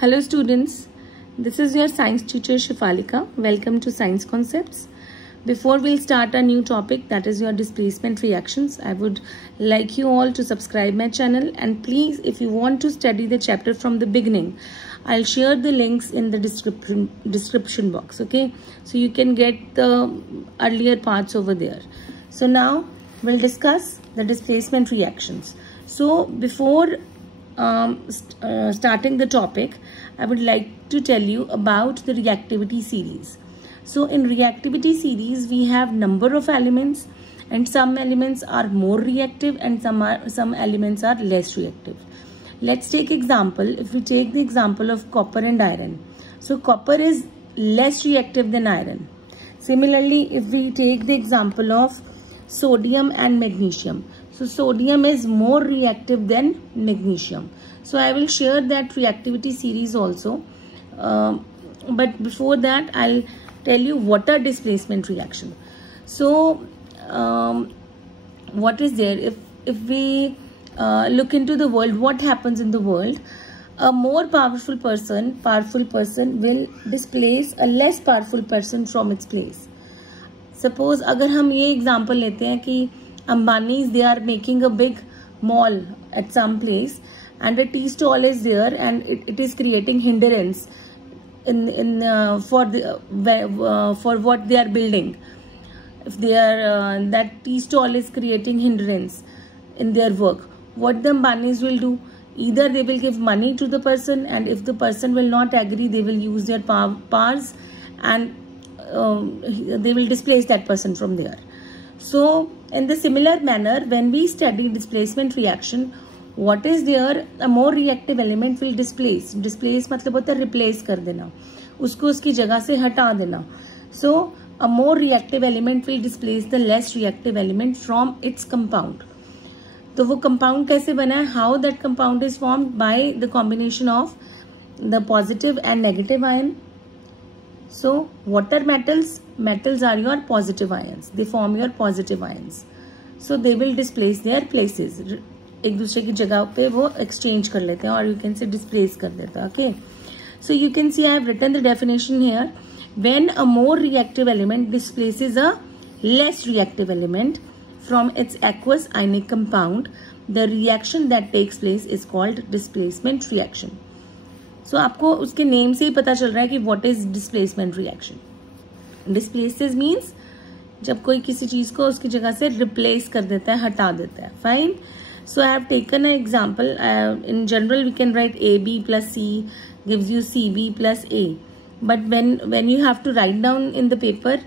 Hello students, this is your science teacher Shifalika. Welcome to Science Concepts. Before we'll start a new topic, that is your displacement reactions, I would like you all to subscribe my channel, and please, if you want to study the chapter from the beginning, I'll share the links in the description box, okay? So you can get the earlier parts over there. So now we'll discuss the displacement reactions. So before starting the topic, I would like to tell you about the reactivity series. So in reactivity series, we have number of elements, and some elements are more reactive and some elements are less reactive. Let's take example. If we take the example of copper and iron, so copper is less reactive than iron. Similarly, if we take the example of sodium and magnesium, so sodium is more reactive than magnesium. So I will share that reactivity series also. But before that, I'll tell you what are displacement reaction. So what is there? If we look into the world, what happens in the world? A more powerful person will displace a less powerful person from its place. Suppose अगर हम ये example लेते हैं कि Ambani's, they are making a big mall at some place, and a tea stall is there, and it is creating hindrance for what they are building. If they are that tea stall is creating hindrance in their work, what the Ambani's will do? Either they will give money to the person, and if the person will not agree, they will use their powers and they will displace that person from there. So in the similar manner, when we study displacement reaction, what is there? A more reactive element will displace मतलब होता है replace कर देना, उसको उसकी जगह से हटा देना. So a more reactive element will displace the less reactive element from its compound. तो वो compound कैसे बना है? How that compound is formed? By the combination of the positive and negative ion. So what are metals? Metals are your positive ions. They form your positive ions. So they will displace their places. एक दूसरे की जगह पे वो exchange कर लेते हैं, और you can say displace कर देता है. Okay. So you can see I have written the definition here. When a more reactive element displaces a less reactive element from its aqueous ionic compound, the reaction that takes place is called displacement reaction. So आपको उसके name से ही पता चल रहा है कि what is displacement reaction. Displaces means जब कोई किसी चीज को उसकी जगह से replace कर देता है, हटा देता है. Fine. So I have taken an example. In general, we can write AB plus C gives you CB plus A. But when you have to write down in the paper,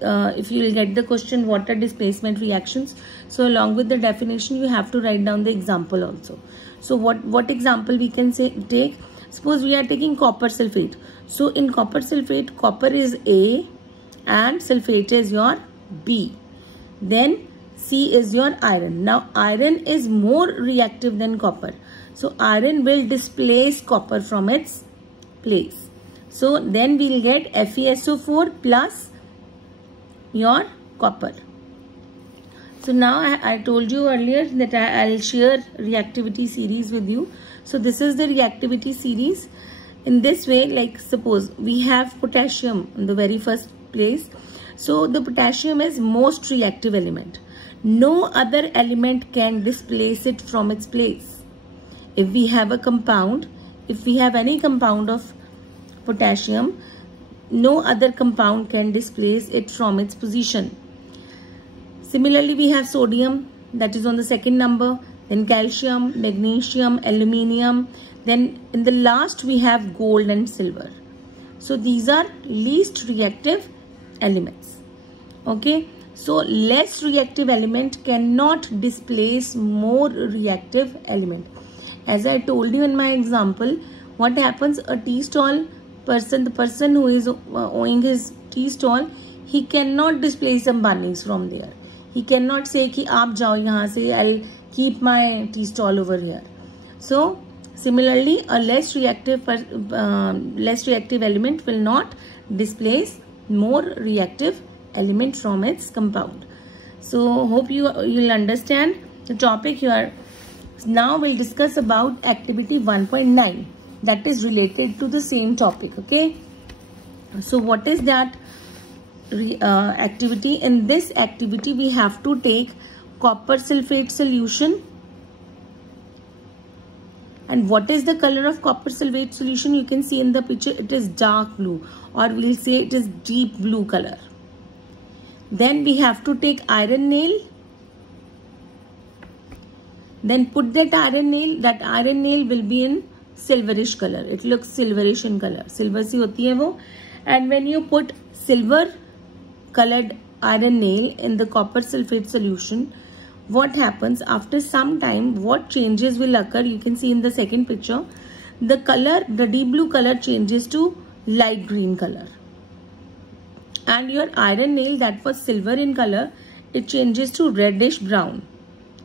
if you will get the question what are displacement reactions, so along with the definition, you have to write down the example also. So what example we can take? Suppose we are taking copper sulfate. So in copper sulfate, copper is A and sulfate is your B. Then C is your iron. Now iron is more reactive than copper. So iron will displace copper from its place. So then we will get FeSO4 plus your copper. So now I told you earlier that I'll share reactivity series with you. So this is the reactivity series. In this way, like suppose we have potassium in the very first place. So the potassium is most reactive element. No other element can displace it from its place. If we have a compound, if we have any compound of potassium, no other compound can displace it from its position. Similarly, we have sodium, that is on the second number, then calcium, magnesium, aluminium, then in the last we have gold and silver. So these are least reactive elements. Okay, so less reactive element cannot displace more reactive element. As I told you in my example, what happens? A tea stall person, the person who is owning his tea stall, he cannot displace Ambani's from there. He cannot say कि आप जाओ यहाँ से, I'll keep my tea stall over here. So similarly, a less reactive element will not displace more reactive element from its compound. So hope you'll understand the topic here. Now we'll discuss about activity 1.9. that is related to the same topic. Okay, so what is that activity? In this activity we have to take copper sulfate solution. And what is the color of copper sulfate solution? You can see in the picture, it is dark blue, or we'll say it is deep blue color. Then we have to take iron nail. Then put that iron nail. That iron nail will be in silverish color. It looks silverish in color. Silver si hoti hai wo. And when you put silver colored iron nail in the copper sulfate solution, what happens after some time? What changes will occur? You can see in the second picture. The color, the deep blue color changes to light green color. And your iron nail that was silver in color, it changes to reddish brown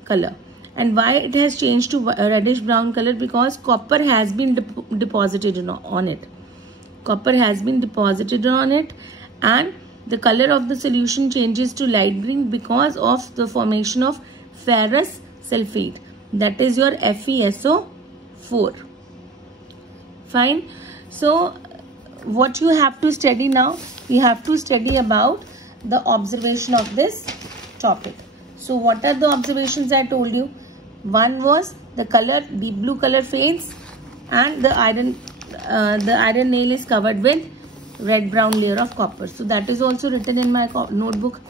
color. And why it has changed to reddish brown color? Because copper has been deposited on it. Copper has been deposited on it, and the color of the solution changes to light green because of the formation of ferrous sulfate. That is your FeSO4. Fine. So what you have to study now? We have to study about the observation of this topic. So what are the observations I told you? One was the color, deep blue color fades, and the iron nail is covered with red brown layer of copper. So that is also written in my notebook.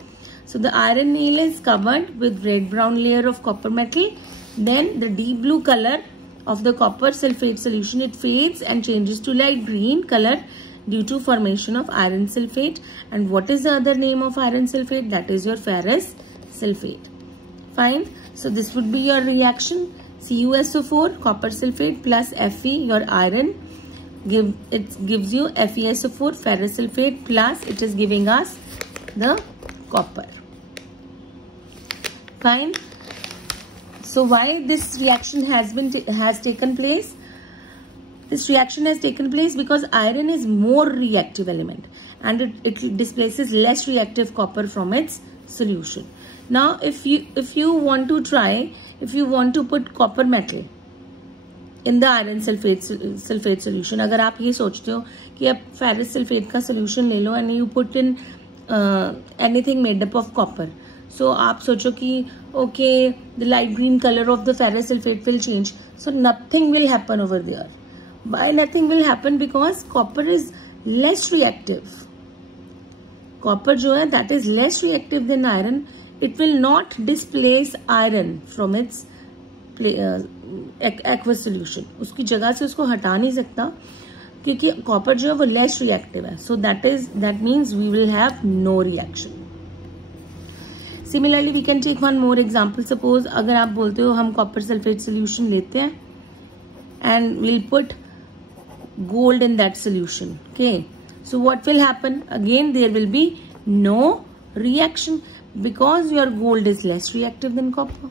So the iron nail is covered with red brown layer of copper metal. Then the deep blue color of the copper sulfate solution, it fades and changes to light green color due to formation of iron sulfate. And what is the other name of iron sulfate? That is your ferrous sulfate. Fine. So this would be your reaction. CuSO4 copper sulfate plus Fe, your iron, gives you FeSO4 ferrous sulfate, plus it is giving us the copper. Fine. So why this reaction has taken place? This reaction has taken place because iron is more reactive element, and it displaces less reactive copper from its solution. Now if you want to put copper metal in the iron sulfate solution, अगर आप ये सोचते हो कि आप ferrous sulfate का solution ले लो and you put in anything made up of copper, so आप सोचो कि okay, the light green color of the ferrous sulfate will change. So nothing will happen over there. Why nothing will happen? Because copper is less reactive. Copper जो है, that is less reactive than iron. It will not displace iron from its aqueous solution. उसकी जगह से उसको हटा नहीं सकता क्योंकि copper जो है वो less reactive है. So that means we will have no reaction. Similarly, we can take one more example. Suppose अगर आप बोलते हो हम copper sulfate solution लेते हैं and we'll put gold in that solution. Okay. So what will happen? Again, there will be no reaction because your gold is less reactive than copper.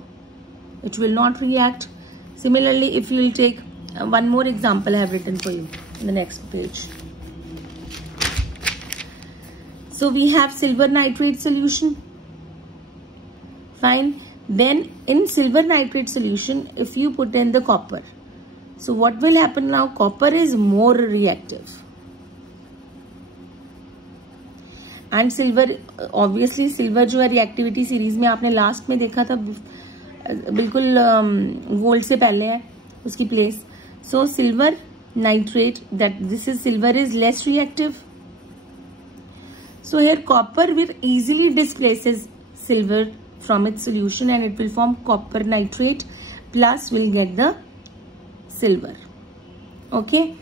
It will not react. Similarly, if you will take one more example I have written for you in the next page. So we have silver nitrate solution. Fine. Then in silver nitrate solution, if you put in the copper, so what will happen now? Copper is more reactive. And silver, obviously silver जो है reactivity series में आपने last में देखा था, बिल्कुल gold से पहले है उसकी place. So silver nitrate, that this is silver, is less reactive. So here copper will easily displaces silver from its solution and it will form copper nitrate, plus we'll get the silver. Okay,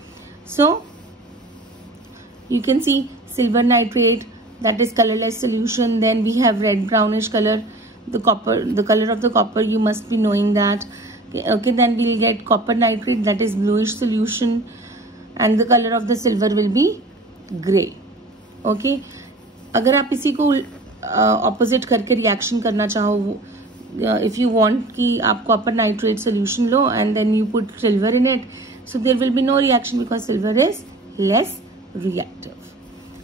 so you can see silver nitrate, that is colorless solution. Then we have red brownish color. The color of the copper, you must be knowing that. Okay, then we'll get copper nitrate, that is bluish solution, and the color of the silver will be gray. Okay, अगर आप इसी को opposite करके reaction करना चाहो, if you want कि आप copper nitrate solution low and then you put silver in it, so there will be no reaction because silver is less reactive.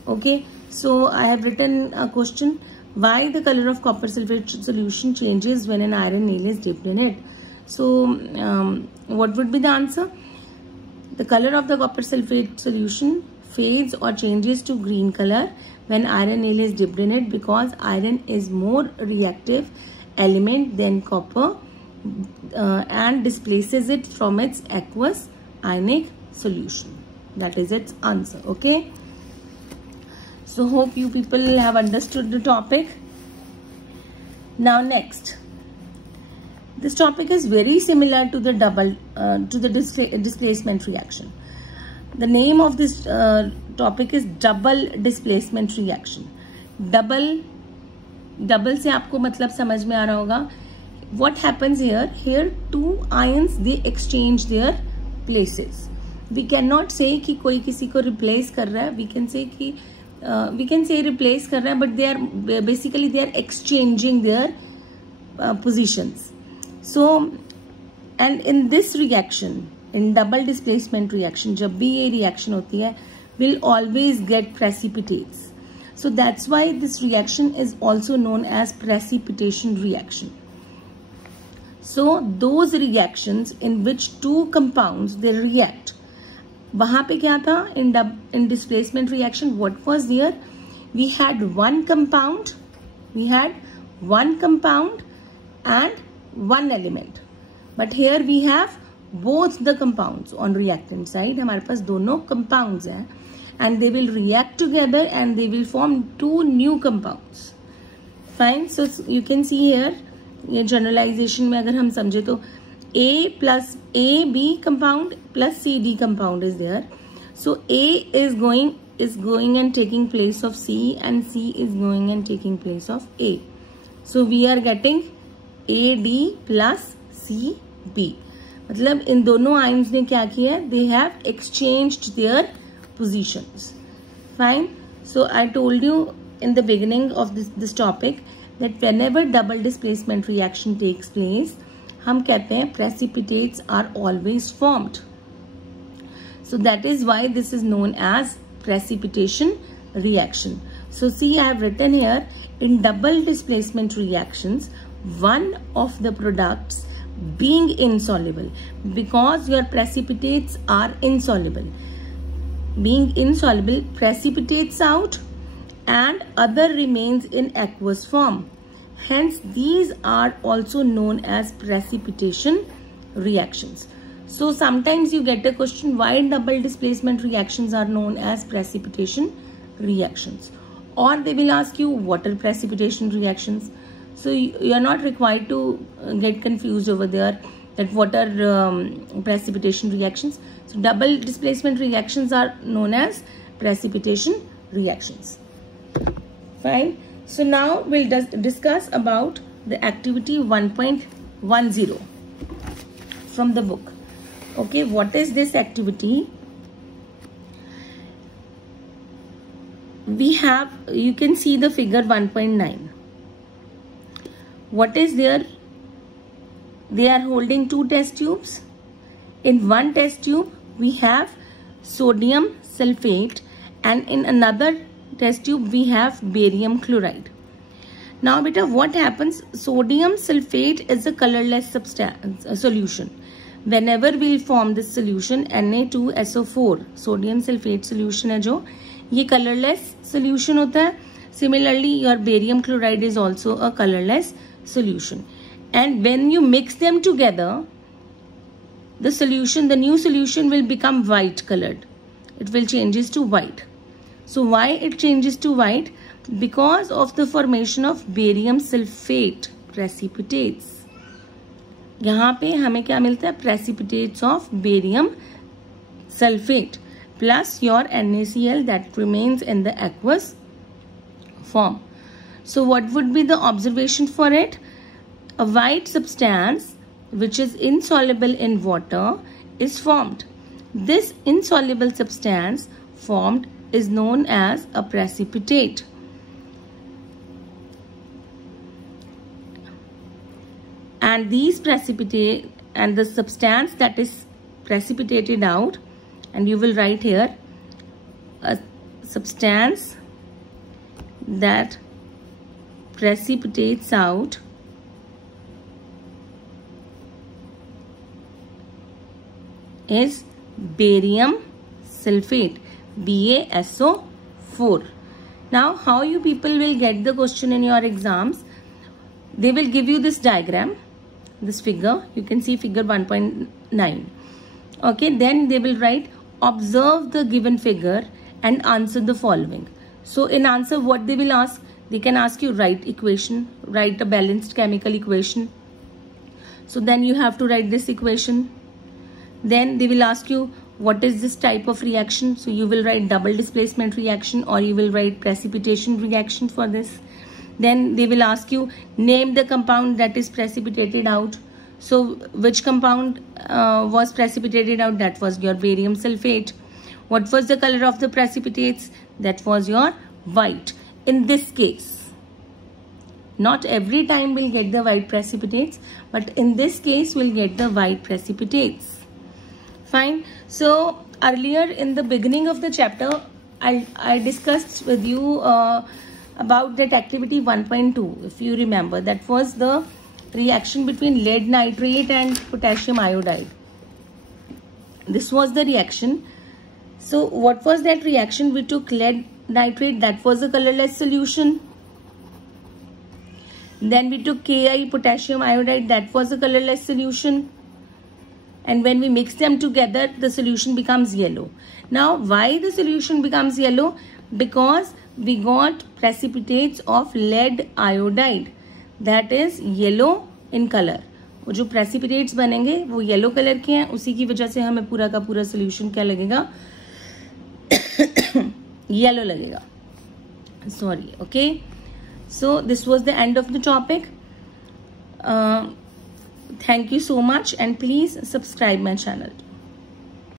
Okay, so I have written a question: why the color of copper sulfate solution changes when an iron nail is dipped in it? So what would be the answer? The color of the copper sulfate solution fades or changes to green color when iron nail is dipped in it, because iron is more reactive element than copper and displaces it from its aqueous ionic solution. That is its answer. Okay. So hope you people have understood the topic. Now next, this topic is very similar to the displacement reaction. The name of this topic is double displacement reaction. Double से आपको मतलब समझ में आ रहा होगा. What happens here? Here two ions they exchange their places. We cannot say कि कोई किसी को replace कर रहा है. We can say replace कर रहा है, but they are basically they are exchanging their positions. So, and in this reaction, in double displacement reaction, जब भी ये reaction होती है, will always get precipitates. So that's why this reaction is also known as precipitation reaction. So those reactions in which two compounds they react, वहाँ पे क्या था in displacement reaction? What was there? We had one compound and one element, but here we have both the compounds on reactant side. हमारे पास दोनों compounds हैं, and they will react together and they will form two new compounds. Fine. So you can see here, ये generalization में अगर हम समझे तो A plus AB compound plus CD compound is there. So A is going and taking place of C, and C is going and taking place of A. So we are getting AD plus CB. मतलब इन दोनों ions ने क्या किया? They have exchanged their positions. Fine. So I told you in the beginning of this topic that whenever double displacement reaction takes place, हम कहते हैं precipitates are always formed. So that is why this is known as precipitation reaction. So see, I have written here, in double displacement reactions, one of the products being insoluble, because your precipitates are insoluble. Being insoluble precipitates out and other remains in aqueous form. Hence, these are also known as precipitation reactions. So, sometimes you get a question, why double displacement reactions are known as precipitation reactions? Or they will ask you, what are precipitation reactions? So, you are not required to get confused over there that what are precipitation reactions. So, double displacement reactions are known as precipitation reactions. Fine. So now we'll discuss about the activity 1.10 from the book. Okay, what is this activity? We have, you can see the figure 1.9. What is there? They are holding two test tubes. In one test tube, we have sodium sulfate, and in another test tube we have barium chloride. Now beta, what happens? Sodium sulfate is a colorless solution. Whenever we form this solution, Na2SO4 sodium sulfate solution है जो, ये colorless solution होता है. Similarly, your barium chloride is also a colorless solution. And when you mix them together, the new solution will become white colored. It will changes to white. So why it changes to white? Because of the formation of barium sulfate precipitates. यहाँ पे हमें क्या मिलता है? Precipitates of barium sulfate plus your NaCl that remains in the aqueous form. So what would be the observation for it? A white substance which is insoluble in water is formed. This insoluble substance formed is known as a precipitate. And these precipitate, and the substance that is precipitated out, and you will write here a substance that precipitates out is barium sulfate, BaSO4. Now, how you people will get the question in your exams? They will give you this diagram, this figure. You can see figure 1.9. Okay, then they will write, observe the given figure and answer the following. So in answer, what they will ask? They can ask you write equation, write a balanced chemical equation. So then you have to write this equation. Then they will ask you what is this type of reaction. So you will write double displacement reaction, or you will write precipitation reaction for this. Then they will ask you name the compound that is precipitated out. So which compound was precipitated out? That was your barium sulfate. What was the color of the precipitates? That was your white. In this case, not every time we'll get the white precipitates, but in this case we'll get the white precipitates. Fine. So earlier in the beginning of the chapter, I discussed with you about that activity 1.2. If you remember, that was the reaction between lead nitrate and potassium iodide. This was the reaction. So what was that reaction? We took lead nitrate, that was a colorless solution. Then we took Ki, potassium iodide, that was a colorless solution. And when we mix them together, the solution becomes yellow. Now, why the solution becomes yellow? Because we got precipitates of lead iodide, that is yellow in color. वो जो precipitates बनेंगे वो yellow color के हैं, उसी की वजह से हमें पूरा का पूरा solution क्या लगेगा? Yellow लगेगा. Sorry. Okay. So this was the end of the topic. Thank you so much, and please subscribe my channel.